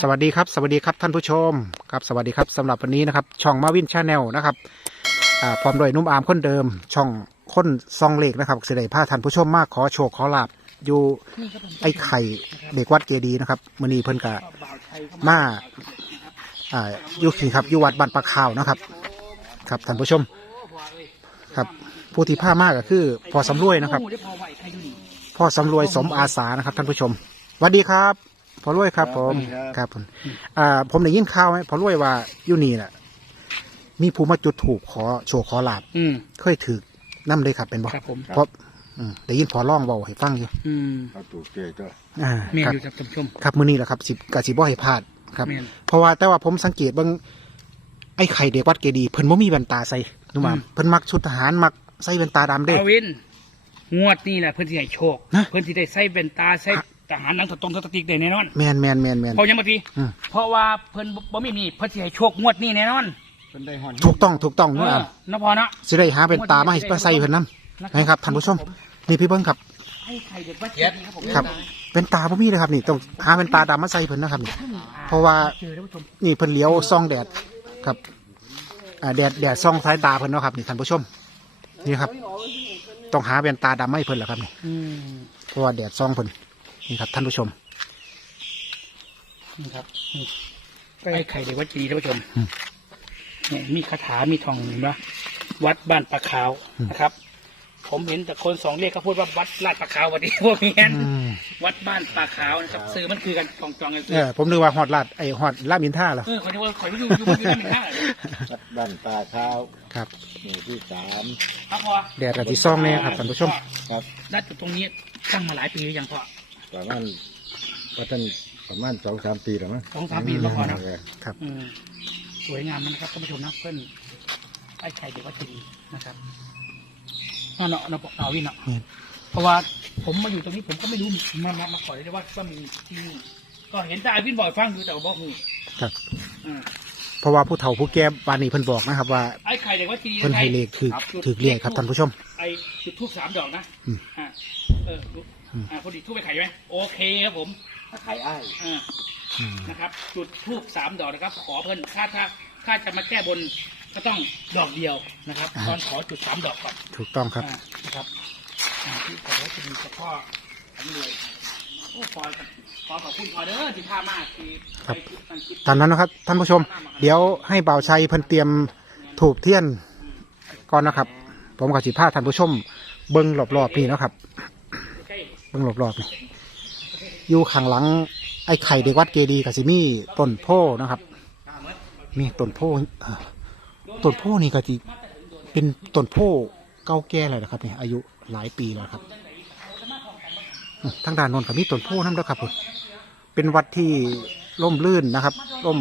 สวัสดีครับ สวัสดีครับท่านผู้ชมครับสวัสดีครับสำหรับวันนี้นะครับ ช่องมาวินชาแนลนะครับพร้อมด้วยนุ่มอาร์มคนเดิม ช่องคนซองเหลขนะครับเสด็จพาท่านผู้ชมมากขอโชคขอลาบอยู่ไอ้ไข่เด็กวัดเจดีนะครับมือนีเพิ่นกะมาอ่าอยู่ที่ครับอยู่วัดบ้านปลาข่าวนะครับ ครับท่านผู้ชม ครับผู้ที่พามากก็คือพอสำรวยนะครับพ่อสำรวยสมอาสานะครับท่านผู้ชมสวัสดีครับ อรวยครับ ผมครับครับผมอ่า ผมได้ยินข่าวไหมพอรวยว่าอยู่นี่แหละมีผู้มาจุดถูกขอโชว์ขอลาบอืมเคยถือน้ำเลยครับเป็นบ่ครับผมเพราะอืมได้ยินพอร้องเบาให้ฟังอยู่อืมเอาถูกเจตัวอ่าเมียนครับอยู่ครับท่านผู้ชมครับมื้อนี้แหละครับสิกะสิบ่ให้พลาดครับแม่นเพราะว่าแต่ว่าผมสังเกตเบางไอ้ไข่เด็กวัดเกดีย์เพิ่นบ่มีแว่นตาใส่นุ่มอามเพิ่นมักชุดทหารมักใส่แว่นตาดำเด้เอาวินงวดนี่แหละเพื่อนที่ให้โชคนะเพื่อนที่ได้ใส่เวนตาใส่ ทหารหนังสตรงสติ๊กได้แน่นอนแมนแมนแมนแมน เพราะยังบางทีอืม เพราะว่าเพื่อนบ่บ่มีนี่เพื่อนที่ให้โชคงวดนี่แน่นอนเป็นได้หอนถูกต้องถูกต้องเอนุ่มออามนะพอนะสิได้หาแว่นตามาให้ใส่เพิ่นนํนะครับท่านผู้ชมนี่พี่เบิ้งครับ ให้ใครเด็กวัดเจดีย์ครับผมครับ เป็นตาบ่มีเลยครับนี่ต้องหาเป็นตาดำมาใส่เพิ่นนะครับนี่เพราะว่าเจอท่านผู้ชมนี่เพิ่นเลี้ยวซองแดดครับอ่าแดดแดดซองสายตาเพิ่นเนาะครับนี่ท่านผู้ชม นี่ครับ ต้องหาเป็นตาดำมาให้เพิ่นแหละครับนี่อืมเพราะว่าแดดซองเพิ่น นี่ครับ ท่านผู้ชมนี่ครับนี่ไอ้ไข่เด็กวัดเจดีย์ท่านผู้ชมอืมเนี่ยมีคาถามีทองเห็นปะวัดบ้านปลาขาวอืมนะครับ ผมเห็นแต่คนสองเรียกเขาพูดว่าวัดลาดปลาขาววันนี้พวกนี้อืมวัดบ้านปลาขาวนะครับซื้อมันคือกันจองจองกันซื้เออผมนึกว่าฮอดลาดไอ้ฮอดลาดมินท่าเหรอเออเขาจะว่าขอยอยู่อยู่อยู่ในหนึ่งห้าเลยวัดบ้านตาเท้าครับหมู่ที่สามครับพอแดดอาจจะซองแน่ครับท่านผู้ชมครับด้านจุดตรงนี้ตั้งมาหลายปีหรือยังพอ ประมาณว่าท่านประมาณสองสามปีแล้วมั้งสองสามปีแล้วพอนะเออครับ อืมสวยงามนะครับท่านผู้ชมนะเพื่อนไอ้ไข่เด็กวัดเจดีย์นะครับน่าเนาะเนาะเอาวินเนาะอืม เพราะว่าผมมาอยู่ตรงนี้ผมก็ไม่รู้มามามาขอเลยว่าว่ามีที่นี่ก็เห็นแต่ไอ้วินบ่อยฟังดูแต่ว่าบอกหูครับ อืมเพราะว่าผู้เฒ่าผู้แก่ปานนี้เพิ่นบอกนะครับ ว่าไอ้ไข่เด็กวัดเจดีย์เพิ่นให้เลขถือถือเรียกครับท่านผู้ชม ไอ้จุดทูบสามดอกนะอืม อ่าเออดู อืมอ่าพอดีทูบไปไข่ไหมโอเคครับผมไข่อ้ายอ่าอืมนะครับ จุดทูบสามดอกนะครับ ขอเพิ่นถ้าถ้าถ้าจะมาแก้บนก็ต้องดอกเดียวนะครับ ตอนขอจุดสามดอกก่อนถูกต้องครับอ่านะครับอ่าที่ขอว่าจะมีเฉพาะอันนี้เลยโอ้พอขอขอบคุณพอเด้อที่ท่ามากที่ครับไปคิดมันคิดตามนั้นนะครับ ท่านผู้ชม เดี๋ยวให้บ่าวชัยเพิ่นเตรียมถูกเทียนก่อนนะครับ ผมกับสิพาท่านผู้ชมเบิ้งรอบๆนี่นะครับใกล้ เบิ้งรอบๆนี่อยู่ข้างหลัง ไอ้ไข่เด็กวัดเกดีกับสิมี่ต้นโพนะครับ มีต้นโพเอ่อต้นโพนี่ก็สิเป็นต้นโพเก่าแก่เลยนะครับเนี่ยอายุหลายปีแล้วครับทางด้านโนนก็มีต้นโพนั่นด้วยครับผมเป็นวัดที่ร่มรื่นนะครับ ร่ม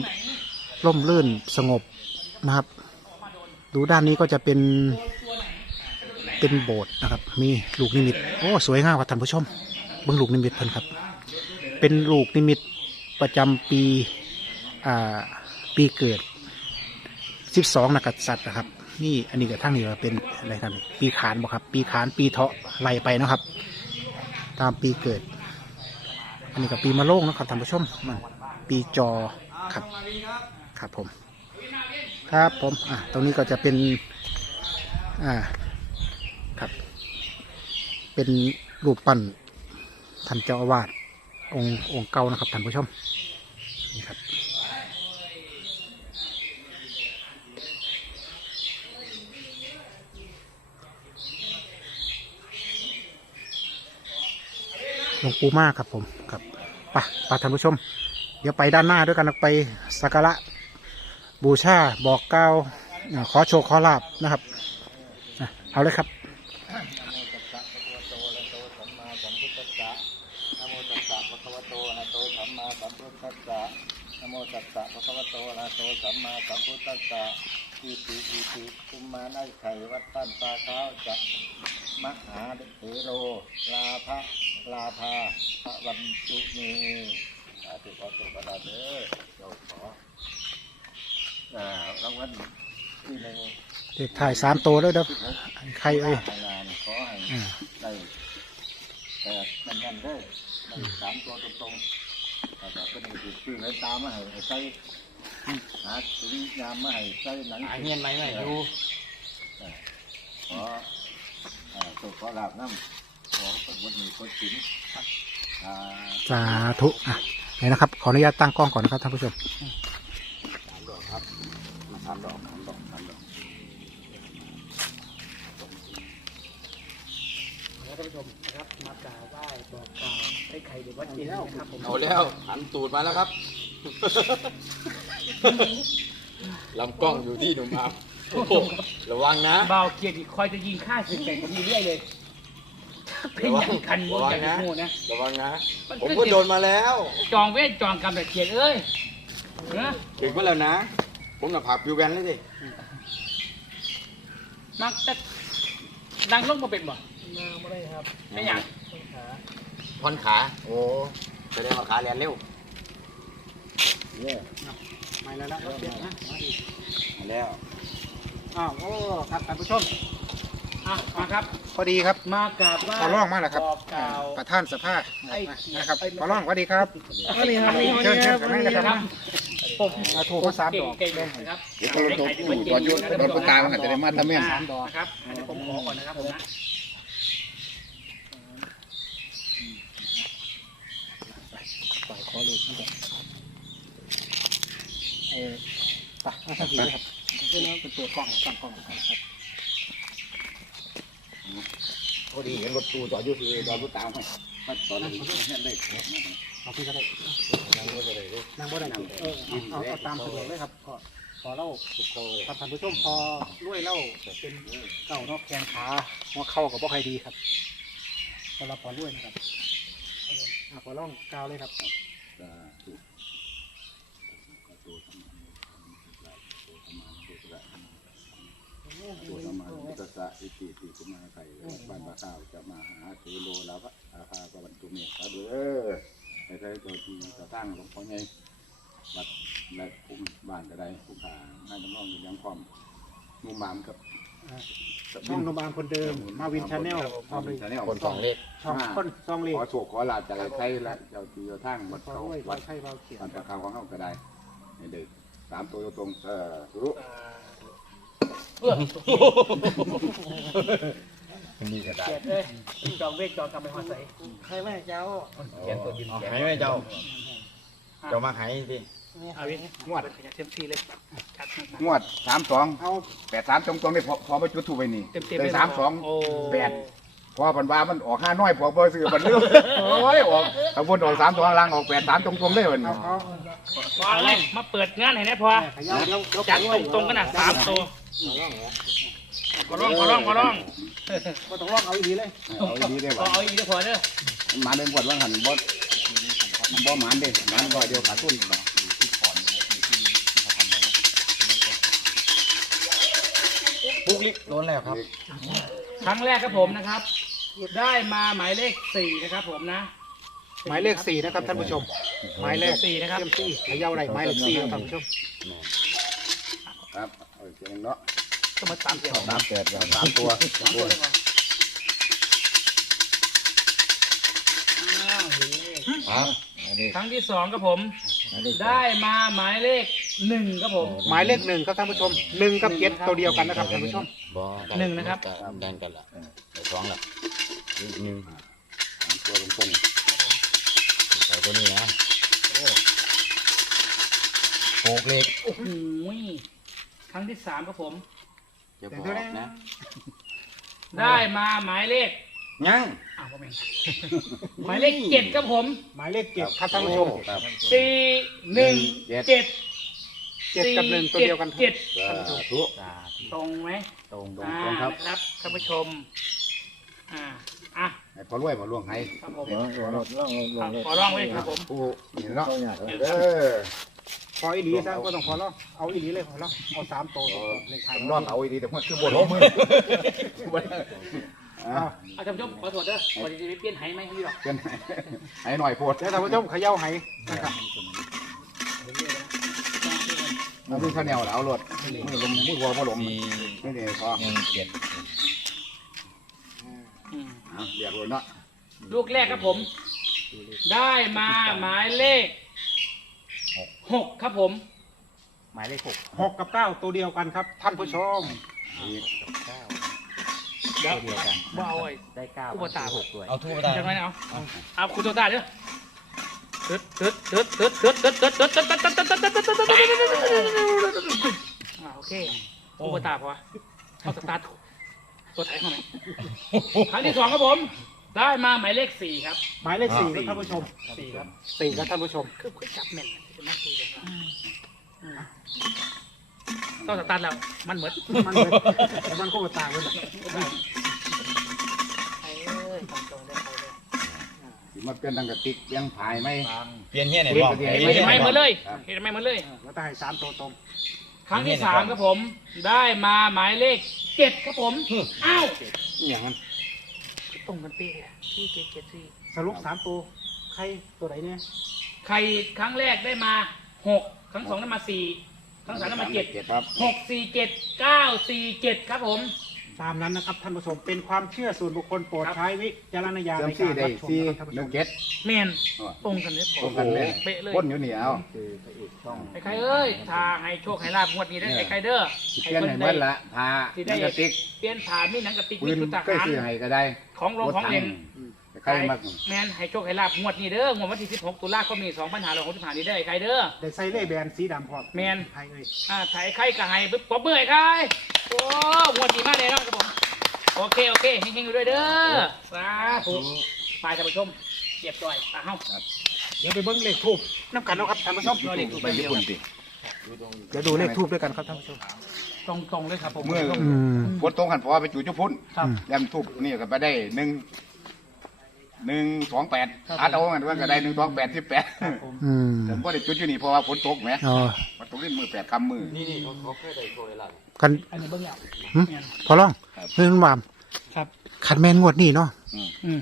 ร่มรื่นสงบนะครับ ดูด้านนี้ก็จะเป็น เป็นโบสถ์นะครับ มีลูกนิมิตโอ้สวยงามครับท่านผู้ชมเบิ้งลูกนิมิตเพิ่นครับ เป็นลูกนิมิตประจำปีอ่าปีเกิด 12นักษัตริย์นะครับ นี่อันนี้กับทั้งนี้เป็นอะไรท่านปีขานบ่ครับ ปีขานปีเถาะไล่ไปนะครับ ตามปีเกิด อันนี้กับปีมะโรงนะครับท่านผู้ชมปีจอครับครับผม ครับผมอะตรงนี้ก็จะเป็นอ่า ครับ เป็นรูปปั้นท่านเจ้าอาวาสองค์องค์เก่านะครับท่านผู้ชมนี่ครับหลวงปู่มากครับผมครับไปไปท่านผู้ชม เดี๋ยวไปด้านหน้าด้วยกันไปสักการะบูชาบอกกล่าวขอโชคขอลาบนะครับเอาเลยครับ นะโมตัสสะภะคะวะโตอะระหะโต สัมพุทธัสสะนโมตัสสะภะคะวะโตอะโตสัมมาสัมพุทธัสสะอิติอิติคุมมาไอไข่วัดต้านปลาเท้าจะมหาเถโร ลาภะลาภาพระวันจุนีสาธุขอสุขดาเด้อเจ้าขออ่ารางวัลที่หนึ่งเด็กถ่ายสามตัวแล้วเด้อใครเอ้ยให้ลานขอให้ได้แต่มันยันได้สามตัวตรงๆ ก็เป็นติดชื่อในตามมาให้ใส่หาถึงยามมาให้ใส่หนังหาเงียนไหมไหมดูขออ่าตัวขอลาบน้ำขอเป็นวันนี้คนสินอ่าสาธุอะไหนนะครับ ขออนุญาตตั้งกล้องก่อนนะครับท่านผู้ชมสามดอกครับมาสามดอกสามดอกสามดอก แล้วท่านผู้ช มนะครับมากราบไหว้บอกกล่าวให้ใครเด็กวัดจีนนะครับผมเอาแล้วหันตูดมาแล้วครับ ลำกล้องอยู่ที่หนุ่มอามโอ้โหระวังนะ เบาเกียรติคอยจะยิงฆ่าศึกแต่ผมมีเรื่อยเลยเป็นอย่างคันวงจากโง่นะ ระวังนะ มันผมก็ก็โดนมาแล้ว จองเวทจองกรรมแต่เกียรติเอ้ยนะถึงมาแล้วนะ ผมน่ะผักพิวแวนเลยสิมักจะดังลงมาเป็นบ่ ไม่ได้ครับไม่อย่างพอนขา โอ้แสดงว่าขาแลนเร็วเนี่ยไม่แล้วนะเกียรตินะมาแล้วอ้าวโอ้ครับท่านผู้ชมอะมาครับ พอดีครับมากราบไหว้ขอร้องมาแล้วครับ บอกกล่าว ประธานสภาไอ้นะครับขอร้องสวัสดีครับสวัสดีครับเชิญเชิญกับแม่เลยครับผมเอาถูกมาสามดอกเก่งๆนะครับเดี๋ยวเขาลงตัวตู้ตอนยุดตอนประกาศมันก็จะได้มาทำแม่น สามดอกนะครับอันนี้ผมขอก่อนนะครับผมนะ ฝ่ายขอ เลยที่แบบเออไปมาทางนี้ครับเพื่อนเป็นตัวกล้องตั้งกล้องครับพอดีเห็นรถตู้จอดอยู่คือจอดรถตามให้ตอนนั้เห็นได้เอาพี่ก็ได้นั่งบ่ได้เออเอาเอาตามสะดวกเลยครับก็พอเล่าครับท่านผู้ชมพอรวยเล่าเป็นเก่านอกแขนขาหัวเข่ากับบ่ใครดีครับสำหรับพอรวยนะครับพอล่องกาวเลยครับ ตัวสมาธิตัสสะอิติปิสุมาไข่บ้านปลาข้าวจะมาหาถือโลแลาภอาภาปวันตุเมฆครับเด้อให้ใช้ตัวที่จะตั้งหลวงพ่อใหญ่วัดและภูมิบ้านก็ได้ภูมิขาให้น้องๆอยู่ยังพร้อมนุ่มบามครับ ช่องนมบางคนเดิม มาวินชาแนลพร้อมวิเลนยชาแนลคนสองเลขช่องคนซองเลขอโชคขอลาบจากไทยและเจ้าที่เจ้าทางวัดพอเขารวยวัดไทยเราเขียนบ้านปลาข้าวของเขาก็ได้ให้เด็กสามตัวตรงๆเออรู้เออนี่ก็ได้เกียรติเอ้ยจองเวทจองกรรมไปหอใส่ใครแม่เจ้าเขียนตัวยิ้มหายไหมเจ้าเจ้ามาหายสิ เอาวินงวดเต็มที่เลยชัดนะครับงวดสามสองเอาแปดสามตรงๆนี่พอพอมาจุดถูกไปนี่เต็มๆเลยสามสองโอ้แปด พอพันว่ามันออกห้าน้อยพอเบอร์ซื้อมันเรื่องโอ้ยออกตะบนออกสามตัวล่างออกแปดสามตรงๆเลยวันนี้เอาพอเลยมาเปิดงานไหนนะพอขยับแล้วจัดตรงๆกันนะสามตัวขอร้องขอร้องขอร้องก็ต้องร้องเอาอีกทีเลยเอาดีได้ขอบ่เอาอีกเดียวพอเด้อ มันมาเดินกวดว่าหันบ่บ่หมานเด้หมานก็เดียวขาดทุน ปุ๊กลิกโดนแล้วครับ ครั้งแรกครับผมนะครับ ได้มาหมายเลขสี่นะครับผมนะ หมายเลขสี่นะครับท่านผู้ชม หมายเลขสี่นะครับเต็มที่ขยับอะไรหมายเลขสี่ครับท่านผู้ชมครับเอาเสียงเนาะก็มาสามเดียวสามแปดสามตัวสามตัวอ้าวเห็นเลขครับอันนี้ครั้งที่สองครับผม ได้มาหมายเลข หนึ่งครับผม หมายเลขหนึ่งครับท่านผู้ชมหนึ่งกับเจ็ดตัวเดียวกันนะครับท่านผู้ชมบอหนึ่งนะครับดันกันละสองละอีกหนึ่งสามตัวตรงเอาตัวนี้นะโปกเล็กโอ้โหครั้งที่สามครับผม จะบอกนะ ได้มาหมายเลขยังอ้าวพ่อแม่หมายเลขเจ็ดครับผม หมายเลขเจ็ดครับท่านผู้ชมๆครับสี่หนึ่งเจ็ดเจ็ดกับหนึ่งตัวเดียวกันเจ็ดสาธุตรงไหมตรงตรงอ่าตรงครับนะครับท่านผู้ชม อ่าอะให้พอรวยมาล่วงให้ครับผมอะขอร้องไว้ครับผมผู้นี่เนาะเด้อพออีหลีซะก็ต้องพอร้องเอาอีหลีเลยพอร้องเอาสามตัวเลขท้ายผมนอนเอาดีแต่มันคือบนหัวมืออ่าเอาท่านผู้ชมขอโทษเด้อขอจะไปเปลี่ยนไหไหมพี่หรอก เป็นให้หน่อยโพดเดี๋ยวท่านผู้ชมเขย่าไหนะครับ มันเป็นข้าวเหนียวแล้วเอารถมือลมมือวัวบ่ลมมีนี่นี่พอหนึ่งเจ็ดอืมเอาเรียกรถเนาะลูกแรกครับผม ได้มาหมายเลขหกครับผม หมายเลขหกหกกับเก้าตัวเดียวกันครับ ท่านผู้ชมเดี๋ยวเดียวกันบ่เอาไอ้ได้เก้าอุปตาหกด้วยเอาทั่วได้จังไรเอาเอาคุณตัวตาเด้อ อ่าโอเคอุปตาพอเอาสตาร์ทตัวไทยเข้าไหมครั้งที่สองครับผม ได้มาหมายเลขสี่ครับ หมายเลขสี่ครับท่านผู้ชมสี่ครับสี่ครับท่านผู้ชมคือคือจับแม่นจะมาสี่เลยต้องสตาร์ทแล้ว มันเหมือนมันเลยมันก็ต่างกันเมาเป็นดังกระติกยังผายไหม เปลี่ยนเฮียไหนบอกเปลี่ยนเห็นไหมเหมือนเลยเห็นไหมเหมือนเลย แล้วได้สามตัวตรงครั้งที่สามครับผม ได้มาหมายเลขเจ็ดครับผมอ้าวอย่างนั้นตรงกันเป๊ะอะที่เจ็ดเจ็ดสี่สรุปสามตัวใครตัวไหนเนี่ยใครครั้งแรกได้มาหกครั้งสองได้มาสี่ครั้งสามได้มาเจ็ดครับหกสี่เจ็ดเก้าสี่เจ็ดครับผม ตามนั้นนะครับท่านผู้ชมเป็นความเชื่อส่วนบุคคลโปรดใช้วิจารณญาณเติในมซี่การได้รับชมซี่นะครับท่านผู้หชนึ่งมเจ็ด แมนตรงกันเลยตรงกันเลยเป๊ะเลย พ่นอยู่เหนียวใครๆเอ้ยถ้าให้โชคให้ลาบงวดนี้ได้ใครๆเด้อเปลี่ยนให้เมื่อละพาที่ดัได้งกระติกเปลี่ยนผ่านมีหนังกระติกปืมีนชุดทก็หารซื้อให้ก็ได้ของรองของเล่น ใกล้มากแมนให้โชคให้ลาบงวดนี้เด้องวดวันที่16ตุลาคมนี้2565นี้ได้อใครเด้อ ได้ใส่เล่แบนสีดำพร้อมแมนใครเอ่ยอ่าถ่ายใครก็ให้ปึ๊บปรบมือให้ใครโอ้งวดดีมากเลยเนาะครับผมโอเคโอเคเฮงๆอยู่ด้วยเด้อสาธุไปท่านผู้ชมเรียบร้อยตาเฮาเดี๋ยวไปเบิ้งเลขทูบน้ำกันเนาะครับท่านผู้ชมรอเลขถูกไปไปญี่เดียวปุ่นสิเดี๋ยวดูเลขทูบด้วยกันครับท่านผู้ชมตรงตรงๆเลยครับผมเมื่ออืมพดตรงหันพอไปจู่จุพุ่นครับยำทุบนี่ก็ไปได้หนึ่ง หนึ่งสองแปดอาโตกันว่าก็ได้หนึ่งสองแปดสิบแปดอืมแต่ก็ได้จุดอยู่นี่เพราะว่าฝนตกไหมอ๋อมันตกเล่นมือแปดคำมือนี่นี่เขาเขาเคยได้โชว์หลังกันอันนี้เบิ้งแล้วหึแม่นพอล่องครับเรื่องวามครับขัดแมนงวดนี่เนาะอืม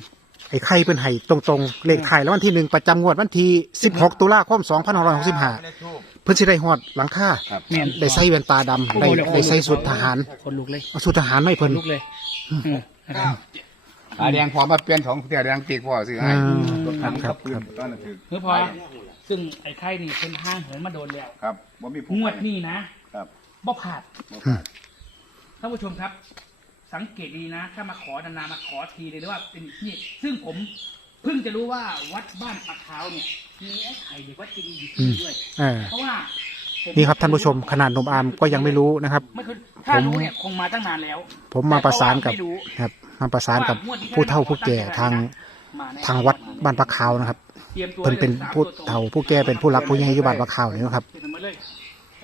ไอ้ไข่เป็นไห้ตรงๆ เลขไข่แล้ววันที่หนึ่งประจำงวดวันที่16ตุลาคม2565เพิ่นสิได้ฮอดหลังคาครับแม่นได้ใส่แว่นตาดำได้ได้ใส่สุดทหารคนลุกเลยเอาสุดทหารไม่คเพิ่นนลุกเลย อืมนะครับอาแดงพอมาเปลี่ยนของเตี้ยแดงตีกพ่อซื้อให้อืมรถถังครัขับบปืนตอนนั้นถือเมื่อพอซึ่งไอ้ไข่นี่เป็นห้างเหินมาโดนแล้วครับว่ามีผู้งวดนี้นะครับบ่ผาดบ่ผ่านท่านผู้ชมครับ สังเกตดีนะ ถ้ามาขอนานๆมาขอทีเลยหรือว่าเป็นนี่ซึ่งผมเพิ่งจะรู้ว่าวัดบ้านปะเท้าเนี่ยมีไอ้ไข่เด็กวัดจีนอยู่ที่นี่ด้วย เออเพราะว่าผมนี่ครับท่านผู้ชมขนาดนมอามก็ยังไม่รู้นะครับ ไม่คือถ้ารู้เนี่ยคงมาตั้งนานแล้วผมมาประสานกับแต่เพระว่ไม่รู้ ครับ มาประสานกับผู้เฒ่าผู้แก่ทางมาแน่ทางวัดบ้านปะขาวนะครับตรียมตัวเพิ่นเป็นลยผู้สมตัวเฒ่าผู้แก่เป็นผู้รักผู้ใหญ่อยู่บ้านปะขาวนี่นะครับเป็นหมดเลย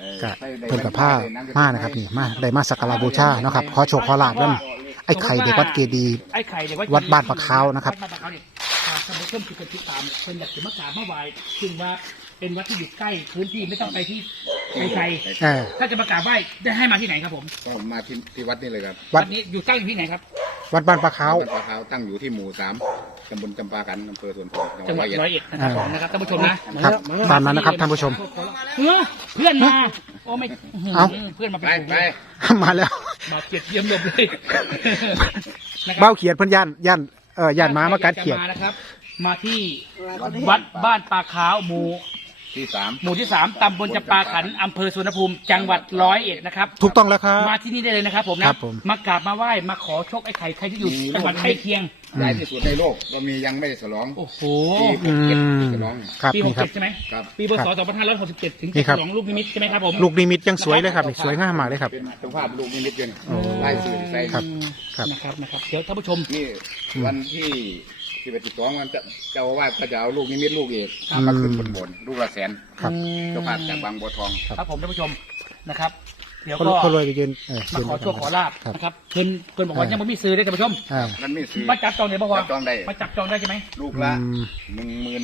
ออก็ใส่ได้เพิ่นกับผ้ามานะครับนี่มาได้มาสักการะบูชาเนาะครับขอโชคขอลาบนั่นไอ้ไข่เด็กวัดเกดีย์ไอ้ไข่เด็กวัดบ้านปะขาวนะครับวัดบ้านปะขาวเนี่ยทางท่านผู้ชมที่เป็นติดตามเพิ่นอยากจะมากราบมาไหว้ซึ่งว่าเป็นวัดที่อยู่ใกล้พื้นที่ไม่ต้องไปที่ไกลเออๆถ้าจะมากราบไหว้ได้ให้มาที่ไหนครับผมก็มาที่ที่วัดนี่เลยครับ วัดนี้อยู่ตั้งอยู่ที่ไหนครับ วัดบ้านปะขาว วัดปลาขาวตั้งอยู่ที่หมู่สามตำบลจำปากันอำเภอสวนทองจังหวัดร้อยเอ็ดร้อยเอ็ดนะครับผมนะครับท่านผู้ชมนะครับตามนั้นนะครับท่านผู้ชม เออเพื่อนมาโอ้ไม่เอ้า เพื่อนมาเป็นไปกลุ่มไปเลยมาแล้วบาดเจ็บเยี่ยมยมเลยนะครับเบ้าเขียดเพิ่นย่านย่านเออย่านม้ามากัดเขียดจะมานะครับ มาที่วัดบ้านปลาขาวหมู่ ที่สามหมู่ที่สามตำบลจำปาขันอำเภอสุวรรณภูมิจังหวัดร้อยเอ็ดนะครับ ถูกต้องแล้วครับ มาที่นี่ได้เลยนะครับผมนะครับผม มากราบมาไหว้มาขอโชคไอ้ไข่ใครที่อยู่จังหวัดใกล้เคียง ใหญ่ที่สุดในโลกก็มียังไม่ได้ฉลองโอ้โห ปีหอืกเจ็ดมฉลอง ครับปีหนี่กครัเจ็บดใช่ไหมครับ ปีพศสองพันห้าร้อยหกสิบเจ็ดถึงนี่ครับ สองลูกนิมิตใช่ไหมครับผมลูกนิมิตยังสวยเลยครับนี่สวยงามมากเลยครับ เป็นเจ้าภาพลูกนิมิตเย็นโอ้ไล่สื่อใส่ครับ ครับ นะครับนะครับเดี๋ยวท่านผู้ชม นี่วันที่ สิบเอ็ดสิบสองวันจะเจ้าอาว่าสก็จะเอาลูกนิมิตลูกเอกครับ มาขึ้นบนบนลูกละแสนครับ เจ้าภาพจากบางบัวทอง ครับผมท่านผู้ชมนะครับ เดี๋ยวเขาก็เขารวยไปยืนเออมายืนขอโชคขอลาบครับ นะครับเพิ่นเพิ่นบอกว่าเออยังไม่มีซื้อเลยท่านผู้ชมอ่ามันมีซื้อ มาจับจองได้บ่พอจับจองได้ มาจับจองได้ใช่ไหม ลูกละอืม หนึ่งหมื่น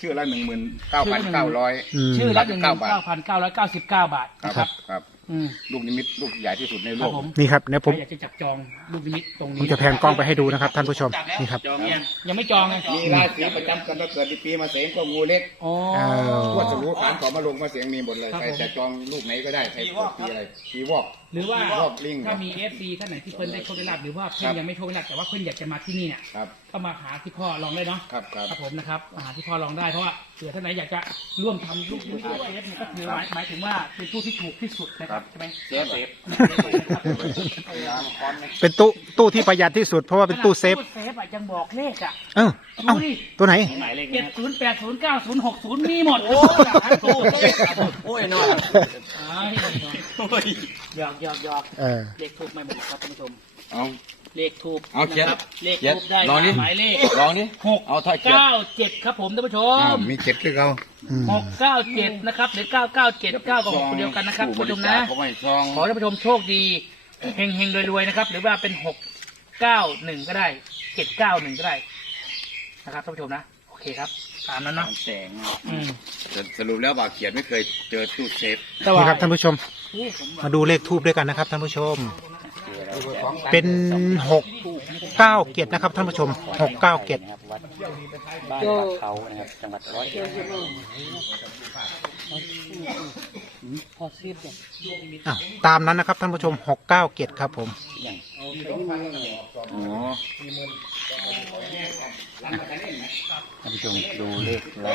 ชื่อละหนึ่งหมื่นเก้าพันเก้าร้อย อืม ชื่อละหนึ่งหเก้ามื่นบาทเก้าพันเก้าร้อยเก้าสิบเก้าบาทครับ นะครับ ครับ อืมลูกนิมิตลูกใหญ่ที่สุดในคโลรับกผมนี่ครับเดี๋ยวใคผรมอยากจะจับจองลูกนิมิตตรงผมนี้จะแพนกล้องไปให้ดูนะครับ ท่านผู้ชมนี่ครับ จองยังยังไม่จองไงมีราศีประจำกันถ้าเกิดในปีมาเสงก็งูเล็กอ๋อเออทวดสรู้ขานขอมาลงมาเสียงมีหมดเลยครับใครผม จะจองลูกไหนก็ได้ใครเกิดปีอะไรปีวอกหรือว่ารอบลิงถ้ามีเอฟซีท่านไหนที่เพิ่นได้โชคได้ลาบหรือว่าเพิ่นยังไม่โชคได้ลาบแต่ว่าเพิ่นอยากจะมาที่นี่เนี่ยครับ ก็มาหาที่พ่อลองได้เนาะครับครับครับผมนะครับมาหาที่พ่อลองได้เพราะว่าเผื่อท่านไหนอยากจะร่วมทำลูกนิมิตด้วยเนี่ยก็ถือหมายหมายถึงว่าเป็นผู้ที่ถูกที่สุดนะครับใช่ไหมเซฟเซฟเป็นตู้ตู้ที่ประหยัดที่สุด เพราะว่าเป็นตู้เซฟ ตู้เซฟอะยังบอกเลขอะ เออเอ้าดูดิ ตัวไหนเจ็ดศูนย์แปดศูนย์เก้าศูนย์หกศูนย์มีหมดโอ้โอ้ยนอ นยหยอกหยอกหยอกเออ เลขทูบไม่บอกครับท่านผู้ชม เอา เลขทูบเอาเขียนนะครับเลขเขียนทูบได้ลองดิ หมายเลขลองนี่หกเอาถ้าเขียนเก้าเจ็ดครับผมท่านผู้ชอ้าวมมีเจ็ดคือเขาอืมหกเก้าเจ็ดนะครับหรือเก้าเก้าเจ็ดเก้ากับหกคนเดียวกันนะครับท่านผู้ชมนะ เขาไม่ซองขอให้ท่านผู้ชมโชคดีเฮงเฮงๆรวยๆนะครับ หรือว่าเป็นหกเก้าหนึ่งก็ได้เจ็ดเก้าหนึ่งก็ได้นะครับท่านผู้ชมนะ โอเคครับ ตามนั้นเนาะแสงอืมสรุปแล้วบ่าวเขียนไม่เคยเจอตู้เซฟแต่ว่านี่ครับท่านผู้ชมอู้ผมมาดูเลขทูบด้วยกันนะครับท่านผู้ชม เป็นหกเก้าเกียรตินะครับท่านผู้ชมหกเก้าเกียรติบ้านปากเขานะครับจังหวัดร้อยเอ็ดพอซีบเนี่ยอะตามนั้นนะครับท่านผู้ชมหกเก้าเกียรติครับผมอ๋อ ท่านผู้ชมดูเลขเรา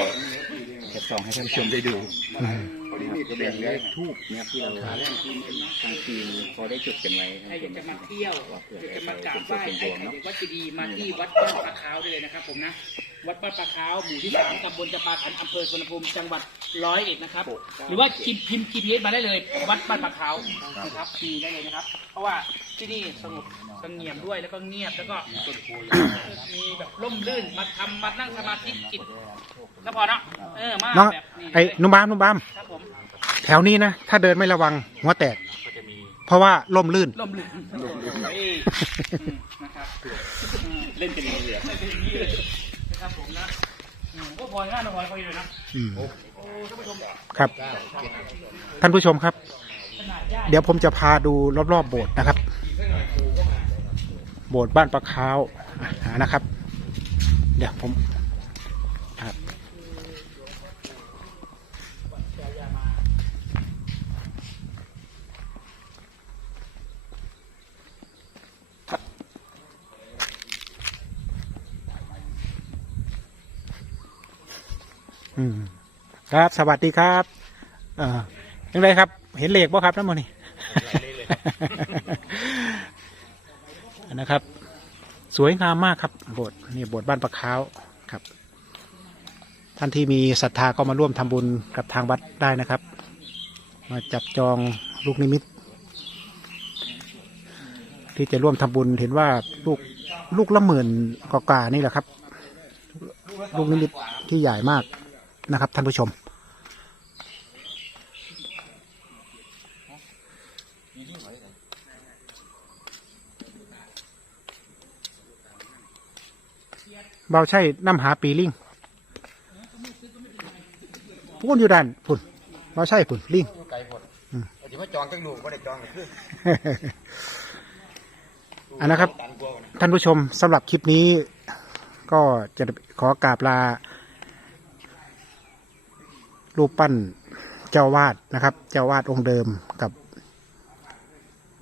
จะส่องให้ท่านผู้ชมได้ดูอืมนี่ก็เป็นเลขทูบเนี่ยที่เราทางทีมพอได้จุดกันไว้ใครอยากจะมาเที่ยวอยากจะมากราบไหว้ไอ้ไข่เด็กวัดเจดีย์มาที่วัดบ้านปลาขาวได้เลยนะครับผมนะ วัดบ้านปลาขาวหมู่ที่สามตำบลจำปาขันอำเภอสุวรรณภูมิจังหวัดร้อยเอ็ดนะครับ หรือว่าพิมพ์พิมพ์ GPS มาได้เลย วัดบ้านปลาขาวนะครับมีได้เลยนะครับ เพราะว่าที่นี่สงบสงเงียมด้วยแล้วก็เงียบแล้วก็มีแบบร่มรื่นมาทำมานั่งสมาธิจิตแล้วพอเนาะเออมาน้องแบบนี้ไอ้นุ่มบามนุ่มบามครับผมแถวนี้นะ ถ้าเดินไม่ระวังหัวแตก เพราะว่าล่มลื่น ร่มรื่นเอ้ยอืมนะครับอืมเล่นเป็นเรือ อืมก็พอยง่ายนะพอยพอยอยู่นะอืมโอ้ท่านผู้ชมครับ ท่านผู้ชมครับขนาดย่าเดี๋ยวผมจะพาดูรอบๆโบสถ์นะครับ โบสถ์บ้านปลาคาวอ่านะครับ เดี๋ยวผมครับ อืม ครับ สวัสดีครับ เอ่อยังไงครับ เห็นเลขบ่ครับน้ำมันนี่ นะครับ สวยงามมากครับโบสถ์นี่โบสถ์บ้านปะขาวครับ ท่านที่มีศรัทธาก็มาร่วมทำบุญกับทางวัดได้นะครับ มาจับจองลูกนิมิต ที่จะร่วมทำบุญเห็นว่าลูกลูกละหมื่นกว่าๆนี่แหละครับ ลูกนิมิตที่ใหญ่มากนะครับท่านผู้ชม เบาใช่น้ำหาปีลิงพุ่นอยู่ด้านพุ่นเบาใช่พุ่นลิงไกลหมดที่ว่าจองตั้งลูกก็ได้จองคืออันนะครับตันกลัวนะท่านผู้ชมสำหรับคลิปนี้ ก็จะขอกราบลา รูปปั้นเจ้าวาดนะครับ เจ้าวาดองค์เดิมกับ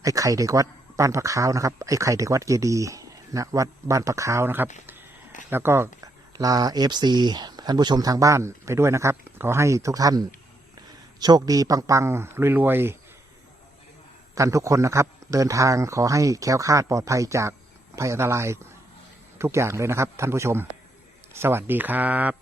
ไอ้ไข่เด็กวัดบ้านปะขาวนะครับ ไอ้ไข่เด็กวัดเจดีย์นะวัดบ้านปะขาวนะครับ แล้วก็ลาเอฟซีท่านผู้ชมทางบ้านไปด้วยนะครับ ขอให้ทุกท่าน โชคดีปังๆรวยๆ กันทุกคนนะครับ เดินทางขอให้แคล้วคลาดปลอดภัยจากภัยอันตรายทุกอย่างเลยนะครับ ท่านผู้ชม สวัสดีครับ